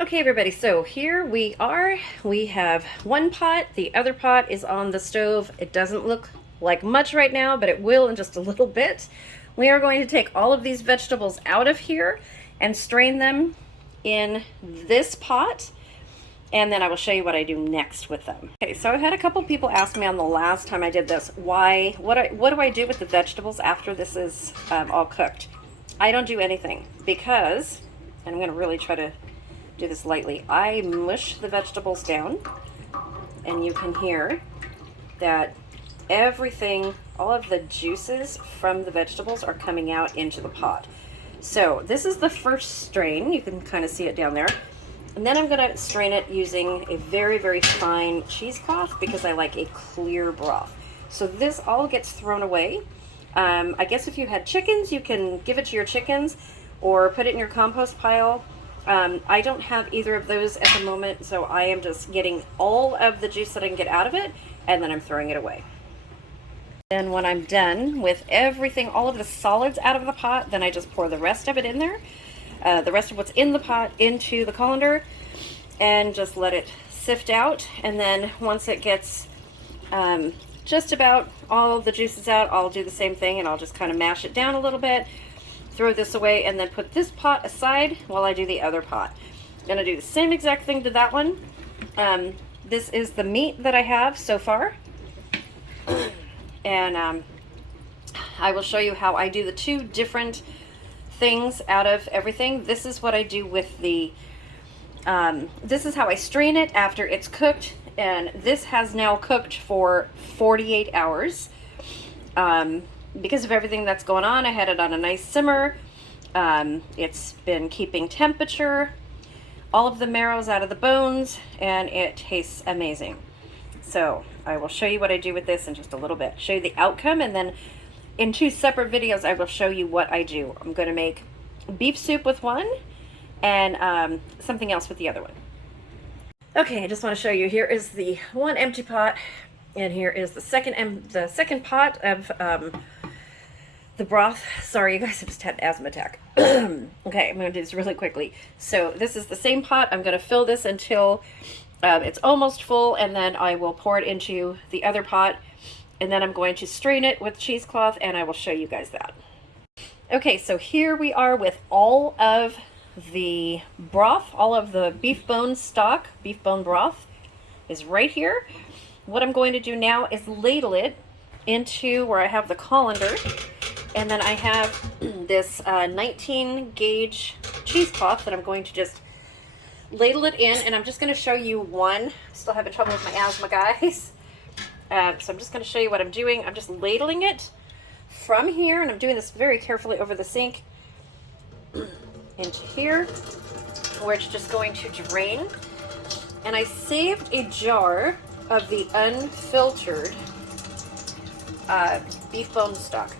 Okay, everybody, so here we are. We have one pot. The other pot is on the stove. It doesn't look like much right now, but it will in just a little bit. We are going to take all of these vegetables out of here and strain them in this pot, and then I will show you what I do next with them. Okay, so I've had a couple people ask me on the last time I did this, what do I do with the vegetables after this is all cooked? I don't do anything because, and I'm going to really try to do this lightly, I mush the vegetables down, and you can hear that everything, all of the juices from the vegetables are coming out into the pot. So this is the first strain. You can kind of see it down there. And then I'm going to strain it using a very, very fine cheesecloth because I like a clear broth. So this all gets thrown away. I guess if you had chickens, you can give it to your chickens or put it in your compost pile. I don't have either of those at the moment, so I am just getting all of the juice that I can get out of it, and then I'm throwing it away. Then when I'm done with everything, all of the solids out of the pot, then I just pour the rest of it in there, the rest of what's in the pot into the colander, and just let it sift out. And then once it gets just about all of the juices out, I'll do the same thing, and I'll just kind of mash it down a little bit, throw this away, and then put this pot aside while I do the other pot. I'm gonna do the same exact thing to that one. This is the meat that I have so far, and I will show you how I do the two different things out of everything. This is what I do with the this is how I strain it after it's cooked, and this has now cooked for 48 hours. Because of everything that's going on, I had it on a nice simmer. It's been keeping temperature, all of the marrow's out of the bones, and it tastes amazing. So I will show you what I do with this in just a little bit, show you the outcome, and then in two separate videos I will show you what I do. I'm going to make beef soup with one and something else with the other one. Okay, I just want to show you, here is the one empty pot, and here is the second pot of the broth. Sorry, you guys, I just had an asthma attack. Okay, I'm going to do this really quickly. So this is the same pot. I'm going to fill this until it's almost full, and then I will pour it into the other pot, and then I'm going to strain it with cheesecloth, and I will show you guys that. Okay, so here we are with all of the broth, all of the beef bone stock, beef bone broth is right here. What I'm going to do now is ladle it into where I have the colander, and then I have this 19 gauge cheesecloth that I'm going to just ladle it in, and I'm just going to show you one. I'm still having trouble with my asthma, guys. So I'm just going to show you what I'm doing. I'm just ladling it from here, and I'm doing this very carefully over the sink into here, where it's just going to drain. And I saved a jar of the unfiltered beef bone stock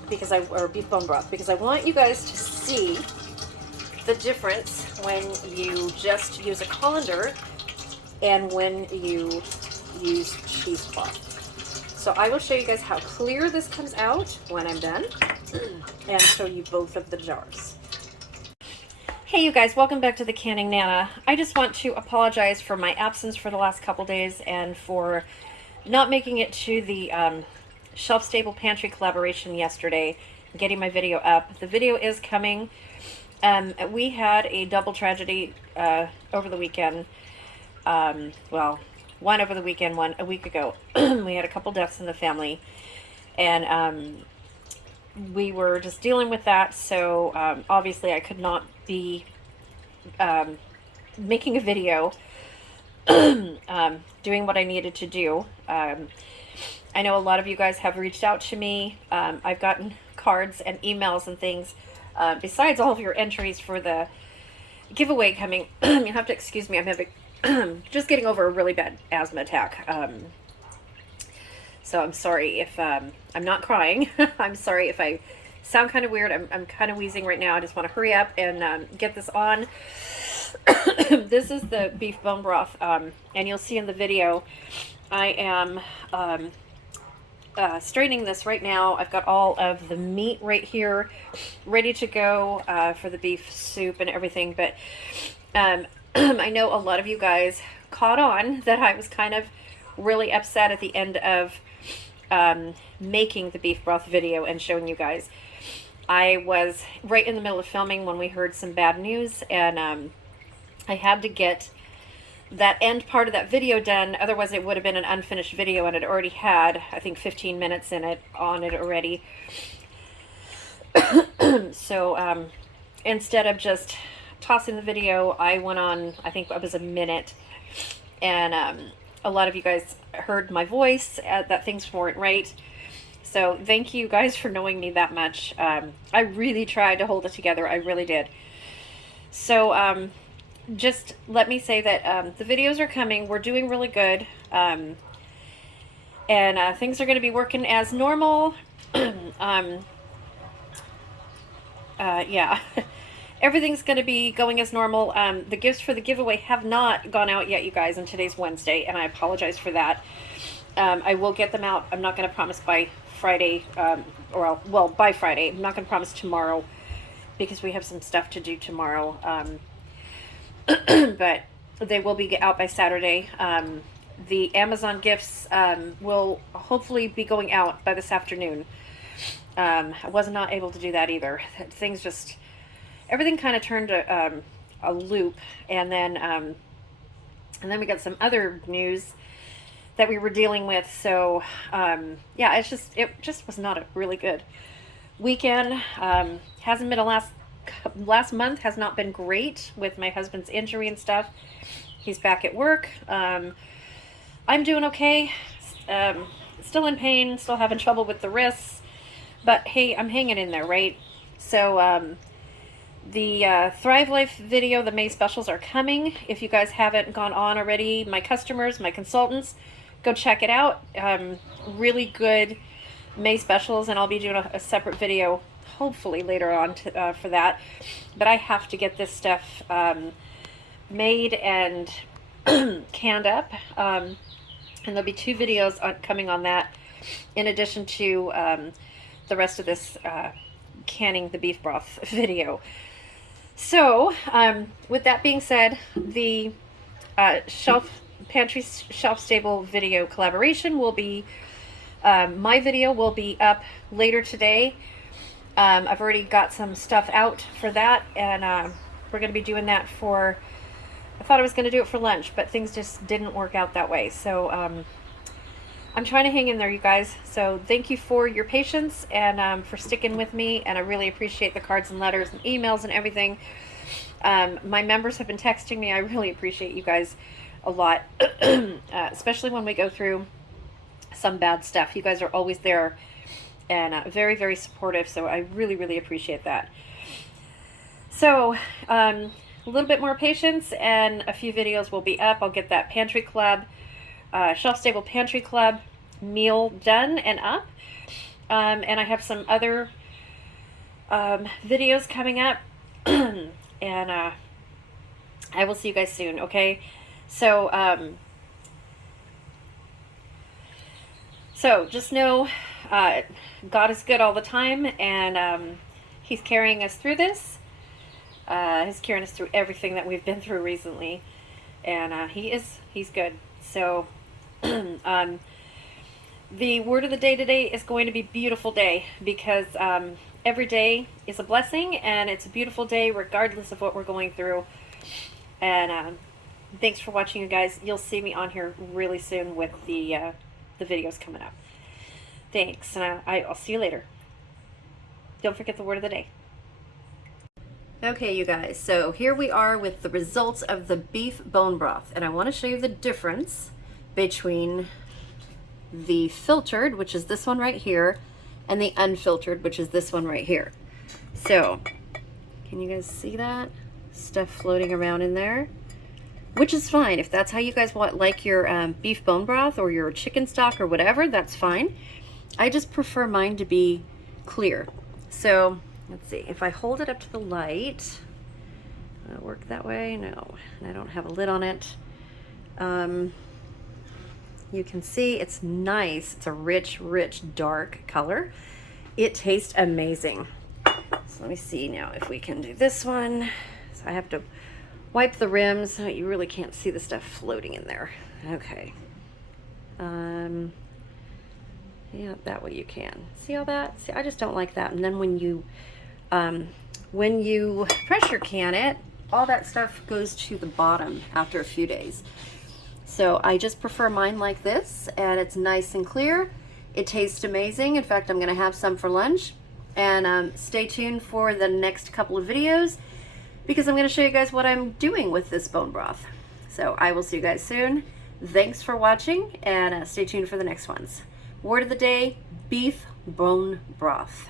or beef bone broth, because I want you guys to see the difference when you just use a colander and when you use cheesecloth. So I will show you guys how clear this comes out when I'm done, and show you both of the jars. Hey you guys, welcome back to the Canning Nana. I just want to apologize for my absence for the last couple days and for not making it to the Shelf Stable Pantry collaboration yesterday, getting my video up. The video is coming. We had a double tragedy over the weekend. Well, one over the weekend, one a week ago. We had a couple deaths in the family, and we were just dealing with that, so obviously I could not be making a video doing what I needed to do. I know a lot of you guys have reached out to me. I've gotten cards and emails and things, besides all of your entries for the giveaway coming. You have to excuse me, I'm having just getting over a really bad asthma attack. So I'm sorry if I'm not crying. I'm sorry if I sound kind of weird. I'm kind of wheezing right now. I just want to hurry up and get this on. This is the beef bone broth, and you'll see in the video I am straining this right now. I've got all of the meat right here ready to go for the beef soup and everything, but I know a lot of you guys caught on that I was kind of really upset at the end of making the beef broth video and showing you guys. I was right in the middle of filming when we heard some bad news, and I had to get that end part of that video done, otherwise it would have been an unfinished video, and it already had, I think, 15 minutes in it on it already. So instead of just tossing the video, I went on, I think it was a minute, and a lot of you guys heard my voice that things weren't right. So thank you guys for knowing me that much. I really tried to hold it together. I really did. So just let me say that the videos are coming. We're doing really good. And things are going to be working as normal. Yeah. Everything's going to be going as normal. The gifts for the giveaway have not gone out yet, you guys, and today's Wednesday, and I apologize for that. I will get them out. I'm not going to promise by Friday, well, by Friday. I'm not going to promise tomorrow because we have some stuff to do tomorrow. But they will be out by Saturday. The Amazon gifts will hopefully be going out by this afternoon. I was not able to do that either. Things just, everything kind of turned a loop, and then we got some other news that we were dealing with. So yeah, it just was not a really good weekend. Hasn't been last month has not been great with my husband's injury and stuff. He's back at work. I'm doing okay. Still in pain, still having trouble with the wrists, but hey, I'm hanging in there, right? So the Thrive Life video, the May specials are coming. If you guys haven't gone on already, my customers, my consultants, go check it out. Really good May specials, and I'll be doing a separate video hopefully later on for that. But I have to get this stuff made and canned up, and there'll be 2 videos coming on that, in addition to the rest of this canning the beef broth video. So with that being said, the Pantry shelf stable video collaboration will be, my video will be up later today. I've already got some stuff out for that, and we're going to be doing that for, I thought I was going to do it for lunch, but things just didn't work out that way. So I'm trying to hang in there, you guys. So thank you for your patience and for sticking with me, and I really appreciate the cards and letters and emails and everything. My members have been texting me. I really appreciate you guys a lot, especially when we go through some bad stuff. You guys are always there and very, very supportive, so I really, really appreciate that. So a little bit more patience, and a few videos will be up. I'll get that Pantry Club, Shelf Stable Pantry Club meal done and up, and I have some other videos coming up, and I will see you guys soon, okay? So so just know God is good all the time, and He's carrying us through this. He's carrying us through everything that we've been through recently, and He's good. So the word of the day today is going to be beautiful day, because every day is a blessing, and it's a beautiful day regardless of what we're going through. And thanks for watching, you guys. You'll see me on here really soon with the videos coming up. Thanks, and I'll see you later. Don't forget the word of the day. Okay, you guys, so here we are with the results of the beef bone broth, and I want to show you the difference between the filtered, which is this one right here, and the unfiltered, which is this one right here. So can you guys see that stuff floating around in there? Which is fine. If that's how you guys want, like your beef bone broth or your chicken stock or whatever, that's fine. I just prefer mine to be clear. So let's see, if I hold it up to the light, will it work that way? No, I don't have a lid on it. You can see it's nice. It's a rich, rich, dark color. It tastes amazing. So let me see now if we can do this one. So I have to wipe the rims. Oh, you really can't see the stuff floating in there. Okay. Yeah, that way you can. See all that? See, I just don't like that. And then when you pressure can it, all that stuff goes to the bottom after a few days. So I just prefer mine like this, and it's nice and clear. It tastes amazing. In fact, I'm gonna have some for lunch. And stay tuned for the next couple of videos, because I'm gonna show you guys what I'm doing with this bone broth. So I will see you guys soon. Thanks for watching, and stay tuned for the next ones. Word of the day, beef bone broth.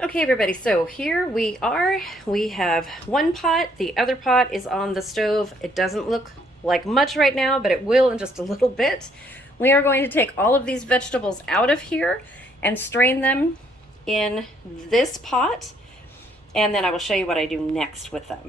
Okay, everybody, so here we are. We have one pot. The other pot is on the stove. It doesn't look like much right now, but it will in just a little bit. We are going to take all of these vegetables out of here and strain them in this pot, and then I will show you what I do next with them.